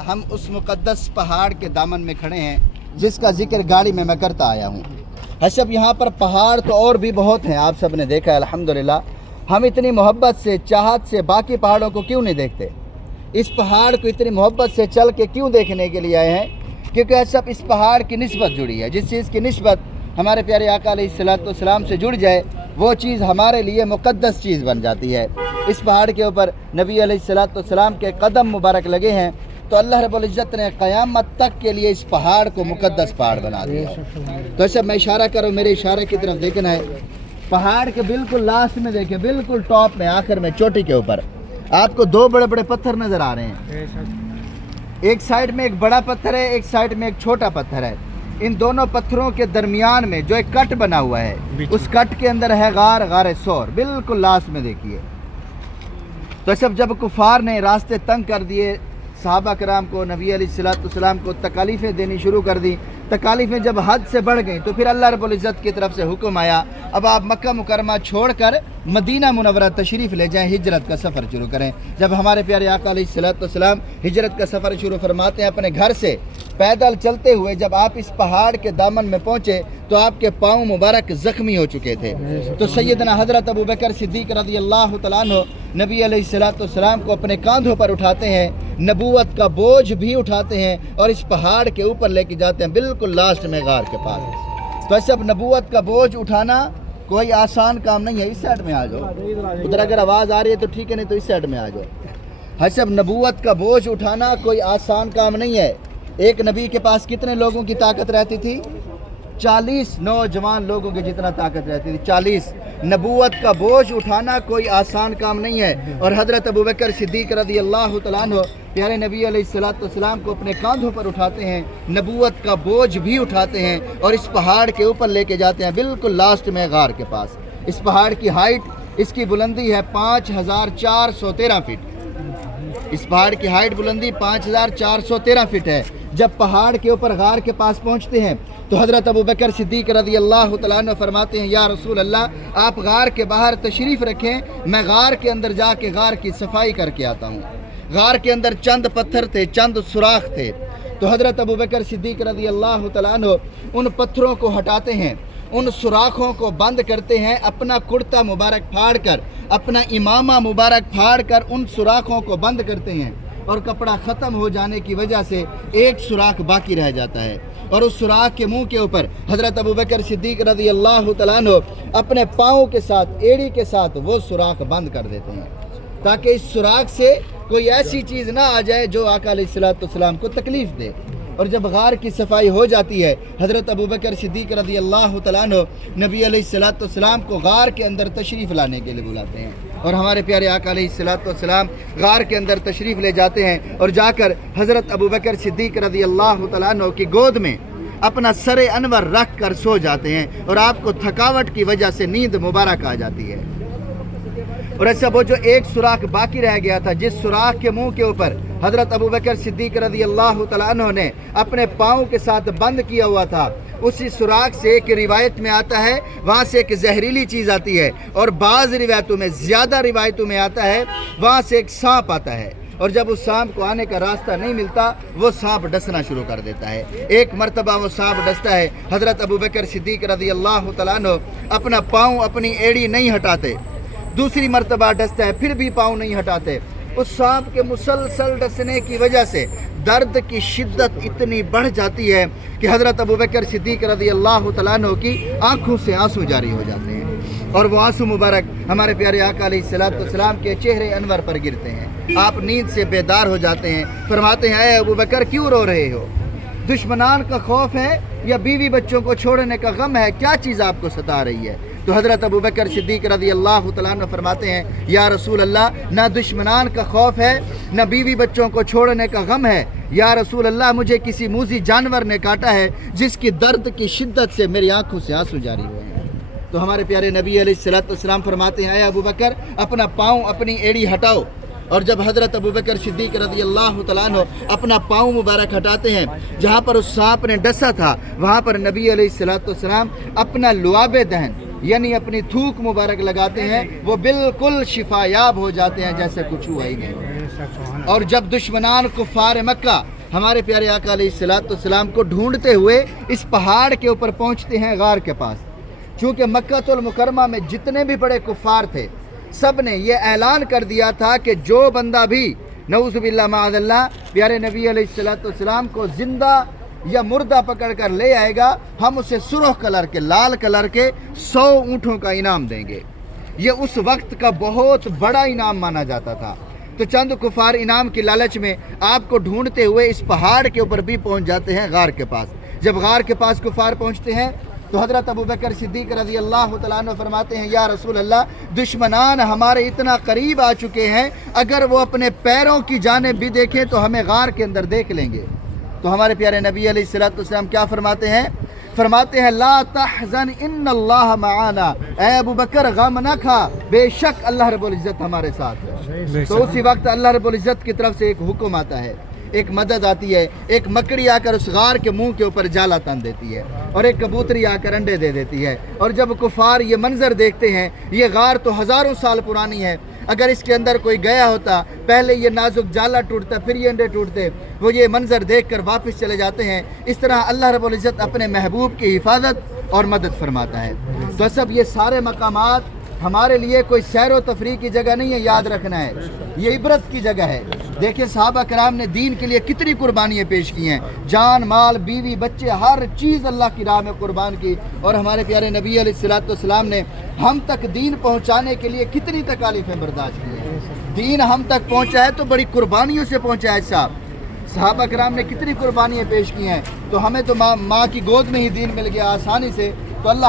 हम उस मुक़द्दस पहाड़ के दामन में खड़े हैं जिसका जिक्र गाड़ी में मैं करता आया हूँ। हशब यहाँ पर पहाड़ तो और भी बहुत हैं, आप सब ने देखा है अल्हम्दुलिल्लाह। हम इतनी मोहब्बत से चाहत से बाकी पहाड़ों को क्यों नहीं देखते? इस पहाड़ को इतनी मोहब्बत से चल के क्यों देखने के लिए आए हैं? क्योंकि हशब इस पहाड़ की निस्बत जुड़ी है। जिस चीज़ की निस्बत हमारे प्यारे आका अलैहिस्सलाम से जुड़ जाए वो चीज़ हमारे लिए मुक़द्दस चीज़ बन जाती है। इस पहाड़ के ऊपर नबी अलैहिस्सलाम के कदम मुबारक लगे हैं, तो अल्लाह रब्बुल इज़्ज़त ने क़यामत तक के लिए इस पहाड़ को मुक़द्दस पहाड़ बना दिया। तो सब मैं इशारा करूँ, मेरे इशारे की तरफ देखना है। पहाड़ के बिल्कुल लास्ट में देखें, बिल्कुल टॉप में, आखिर में, चोटी के ऊपर आपको दो बड़े बड़े पत्थर नज़र आ रहे हैं। एक साइड में एक बड़ा पत्थर है, एक साइड में एक छोटा पत्थर है। इन दोनों पत्थरों के दरमियान में जो एक कट बना हुआ है, उस कट के अंदर है गार सौर, बिल्कुल लास्ट में देखिए। तो सब जब कुफार ने रास्ते तंग कर दिए, सहाबा कराम को, नबी अलैहिस्सलाम को तकालीफ़ें देनी शुरू कर दी, तकालीफ़ें जब हद से बढ़ गई तो फिर अल्लाह रब्बुल इज़्ज़त की तरफ से हुक्म आया, अब आप मक्का मुकरमा छोड़कर मदीना मुनव्वरा तशरीफ़ ले जाएं, हिजरत का सफ़र शुरू करें। जब हमारे प्यारे आका अलैहिस्सलाम हिजरत का सफ़र शुरू फरमाते हैं अपने घर से पैदल चलते हुए, जब आप इस पहाड़ के दामन में पहुँचे तो आपके पाँव मुबारक ज़ख्मी हो चुके थे। तो सैयदना हज़रत अबू बकर सिद्दीक़ रज़ियल्लाहु तआला अन्हु नबी अलैहिस्सलाम को अपने कांधों पर उठाते हैं, नबूवत का बोझ भी उठाते हैं और इस पहाड़ के ऊपर लेके जाते हैं, बिल्कुल लास्ट में गार के पास। तो सब नबूवत का बोझ उठाना कोई आसान काम नहीं है। इस साइड में आ जाओ, उधर अगर आवाज़ आ रही है तो ठीक है, नहीं तो इस साइड में आ जाओ। हसब नबूवत का बोझ उठाना कोई आसान काम नहीं है। एक नबी के पास कितने लोगों की ताकत रहती थी? 40 नौजवान लोगों की जितना ताकत रहती थी, 40। नबूवत का बोझ उठाना कोई आसान काम नहीं है। और हज़रत अबू बकर सिद्दीक़ रज़ियल्लाहु तआला अन्हु प्यारे नबी अलैहिस्सलाम को अपने कांधों पर उठाते हैं, नबूवत का बोझ भी उठाते हैं और इस पहाड़ के ऊपर लेके जाते हैं, बिल्कुल लास्ट में गार के पास। इस पहाड़ की हाइट, इसकी बुलंदी है 5413 फीट। इस पहाड़ की हाइट बुलंदी 5413 फीट है। जब पहाड़ के ऊपर गार के पास पहुंचते हैं तो हज़रत अबू बकर सिद्दीक़ रज़ियल्लाहु तआला अन्हु फरमाते हैं, या रसूल अल्लाह, आप गार के बाहर तशरीफ़ रखें, मैं गार के अंदर जाके गार की सफाई करके आता हूँ। गार के अंदर चंद पत्थर थे, चंद सुराख थे। तो हज़रत अबू बकर सिद्दीक़ रज़ियल्लाहु तआला अन्हु उन पत्थरों को हटाते हैं, उन सुराखों को बंद करते हैं, अपना कुर्ता मुबारक फाड़ कर, अपना इमामा मुबारक फाड़ कर उन सुराखों को बंद करते हैं और कपड़ा ख़त्म हो जाने की वजह से एक सुराख बाकी रह जाता है और उस सुराख के मुंह के ऊपर हज़रत अबू बकर सिद्दीक़ रज़ियल्लाहु तआला अन्हु अपने पाँव के साथ, एड़ी के साथ वो सुराख बंद कर देते हैं, ताकि इस सुराख से कोई ऐसी चीज़ ना आ जाए जो आका अलैहिस्सलाम को तकलीफ़ दे। और जब गार की सफाई हो जाती है, हज़रत अबू बकर सिद्दीक़ रज़ियल्लाहु तआला अन्हु नबी अलैहिस्सलाम को गार के अंदर तशरीफ़ लाने के लिए बुलाते हैं और हमारे प्यारे आका अलैहिस्सलाम गार के अंदर तशरीफ़ ले जाते हैं और जाकर हज़रत अबू बकर सिद्दीक़ रज़ियल्लाहु तआला अन्हु की गोद में अपना सरे अनवर रख कर सो जाते हैं और आपको थकावट की वजह से नींद मुबारक आ जाती है। और ऐसा वो जो एक सुराख बाकी रह गया था, जिस सुराख के मुंह के ऊपर हज़रत अबू बकर सिद्दीक़ रज़ियल्लाहु तआला अन्हु ने अपने पाँव के साथ बंद किया हुआ था, उसी सुराख से एक रिवायत में आता है वहाँ से एक जहरीली चीज़ आती है और बाज़ रिवायतों में, ज़्यादा रिवायतों में आता है वहाँ से एक सांप आता है और जब उस सांप को आने का रास्ता नहीं मिलता वो सांप डसना शुरू कर देता है। एक मरतबा वो सांप डसता है, हज़रत अबू बकर सिद्दीक़ रज़ियल्लाहु तआला अन्हु अपना पाँव, अपनी एड़ी नहीं हटाते। दूसरी मरतबा डसता है, फिर भी पाँव नहीं हटाते। उस सांप के मुसलसल डसने की वजह से दर्द की शिद्दत इतनी बढ़ जाती है कि हज़रत अबू बकर सिद्दीक़ रज़ियल्लाहु तआला अन्हु की आँखों से आंसू जारी हो जाते हैं और वो आंसू मुबारक हमारे प्यारे आका अलैहिस्सलाम के चेहरे अनवर पर गिरते हैं। आप नींद से बेदार हो जाते हैं, फरमाते हैं, अय अबू बकर क्यों रो रहे हो? दुश्मनान का खौफ है या बीवी बच्चों को छोड़ने का गम है? क्या चीज़ आपको सता रही है? तो हज़रत अबू बकर सिद्दीक़ रज़ियल्लाहु तआला अन्हु फरमाते हैं, या रसूल अल्लाह, ना दुश्मनान का खौफ है, ना बीवी बच्चों को छोड़ने का गम है। या रसूल अल्लाह, मुझे किसी मूज़ी जानवर ने काटा है जिसकी दर्द की शिद्दत से मेरी आंखों से आंसू जारी हुए हैं। तो हमारे प्यारे नबी अलैहिस्सलाम फरमाते हैं, अबू बकर, अपना पाँव, अपनी एड़ी हटाओ। और जब हज़रत अबू बकर सिद्दीक़ रज़ियल्लाहु तआला अन्हु अपना पाँव मुबारक हटाते हैं, जहाँ पर उस सांप ने डसा था वहाँ पर नबी अलैहिस्सलाम अपना लुआबे दहन यानी अपनी थूक मुबारक लगाते हैं, वो बिल्कुल शिफायाब हो जाते हैं, जैसे कुछ हुआ ही नहीं। اور جب دشمنان کفار مکہ ہمارے پیارے آقا علیہ السلام کو ڈھونڈتے ہوئے اس پہاڑ کے اوپر پہنچتے ہیں غار کے پاس، چونکہ مکہ المکرمہ میں جتنے بھی بڑے کفار تھے سب نے یہ اعلان کر دیا تھا کہ جو بندہ بھی نعوذ باللہ معاذ اللہ پیارے نبی علیہ السلام کو زندہ یا مردہ پکڑ کر لے آئے گا، ہم اسے سرخ کلر کے لال کلر کے 100 اونٹوں کا انعام دیں گے۔ یہ اس وقت کا بہت بڑا انعام مانا جاتا تھا۔ تو چند کفار انعام کی لالچ میں آپ کو ڈھونڈتے ہوئے اس پہاڑ کے اوپر بھی پہنچ جاتے ہیں غار کے پاس۔ جب غار کے پاس کفار پہنچتے ہیں تو حضرت ابوبکر صدیق رضی اللہ تعالیٰ عنہ فرماتے ہیں یا رسول اللہ، دشمنان ہمارے اتنا قریب آ چکے ہیں، اگر وہ اپنے پیروں کی جانب بھی دیکھیں تو ہمیں غار کے اندر دیکھ لیں گے۔ تو ہمارے پیارے نبی علیہ السلام کیا فرماتے ہیں؟ فرماتے ہیں لا تحزن ان اللہ معانا، اے ابو بکر غم نہ کھا، بے شک اللہ رب العزت ہمارے ساتھ ہے۔ تو اسی وقت اللہ رب العزت کی طرف سے ایک حکم آتا ہے، ایک مدد آتی ہے، ایک مکڑی آ کر اس غار کے منہ کے اوپر جالا تن دیتی ہے اور ایک کبوتری آ کر انڈے دے دیتی ہے۔ اور جب کفار یہ منظر دیکھتے ہیں، یہ غار تو ہزاروں سال پرانی ہے، اگر اس کے اندر کوئی گیا ہوتا پہلے یہ نازک جالا ٹوٹتا پھر یہ انڈے ٹوٹتے، وہ یہ منظر دیکھ کر واپس چلے جاتے ہیں۔ اس طرح اللہ رب العزت اپنے محبوب کی حفاظت اور مدد فرماتا ہے۔ تو سب یہ سارے مقامات ہمارے لیے کوئی سیر و تفریح کی جگہ نہیں ہے، یاد رکھنا ہے، یہ عبرت کی جگہ ہے۔ دیکھیں صحابہ کرام نے دین کے لیے کتنی قربانیاں پیش کی ہیں، جان مال بیوی بچے ہر چیز اللہ کی راہ میں قربان کی، اور ہمارے پیارے نبی علیہ السلام نے ہم تک دین پہنچانے کے لیے کتنی تکالیفیں برداشت کی ہیں۔ دین ہم تک پہنچا ہے تو بڑی قربانیوں سے پہنچا ہے صاحب۔ صحابہ کرام نے کتنی قربانیاں پیش کی ہیں، تو ہمیں تو ماں کی گود میں ہی دین مل گیا آسانی سے، تو اللہ